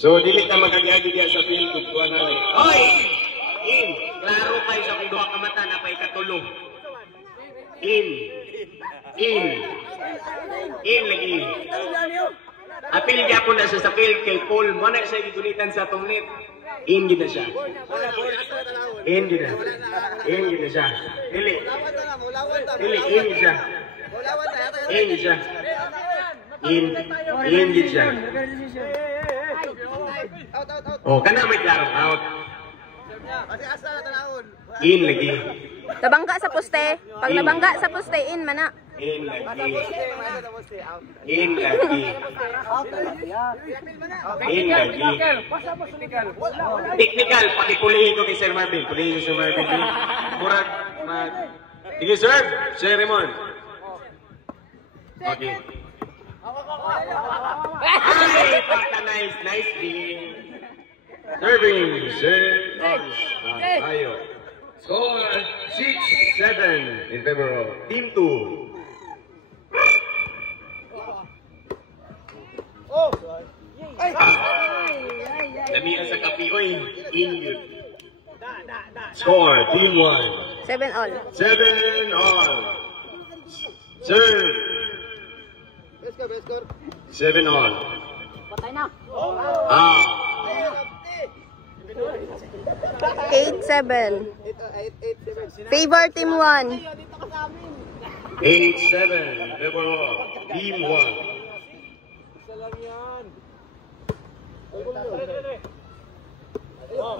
So, dili na magagagi diya sa field kung kuha na rin. Oy! In! Klaro kayo sa kung duha ka mata na pa'y katulong. In! In! In lagi. Apil niya po na siya sa field kay Paul. Muna siya gigulitan sa itong net. In gina siya. In gina. In gina siya. Dili. Dili. In gina siya. In gina siya. In gina siya. Oh, kana may klarong out. In lagi. Nabangga sa poste. Pag nabangga sa poste, in mana. In lagi. In lagi. In lagi. Technical, pakipulihin ko kay Sir Marvin. Pulihin ko Sir Marvin. Murag, sige sir, Sir Raymond. Okay. Ay, pagka nice, nice game. Serving, Sir Ayo. Score 6-7 in favor of Team 2. Lamihan sa kapi, oy. In yun. Score, Team 1. 7 all. 7 all. Serve. 7 all. Patay na. 8-7. Favor Team 1. 8-7 in favor of Team 1.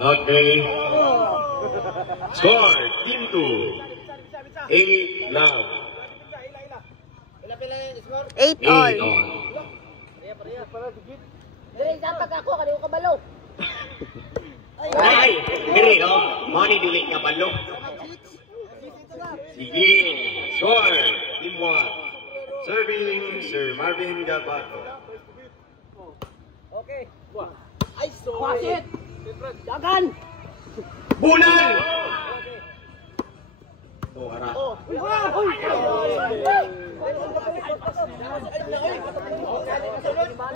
Okay. Score, Team 2. 8 love. 8 all. 8 all. Ay, dili no. Money dili ka balo. Sige. Score, Team 1. Serving, Sir Marvin Gabato. Okay. Ay, sorry. Dagan! Bunan!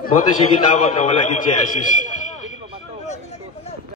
Boto siya gitawag na wala din siya assist.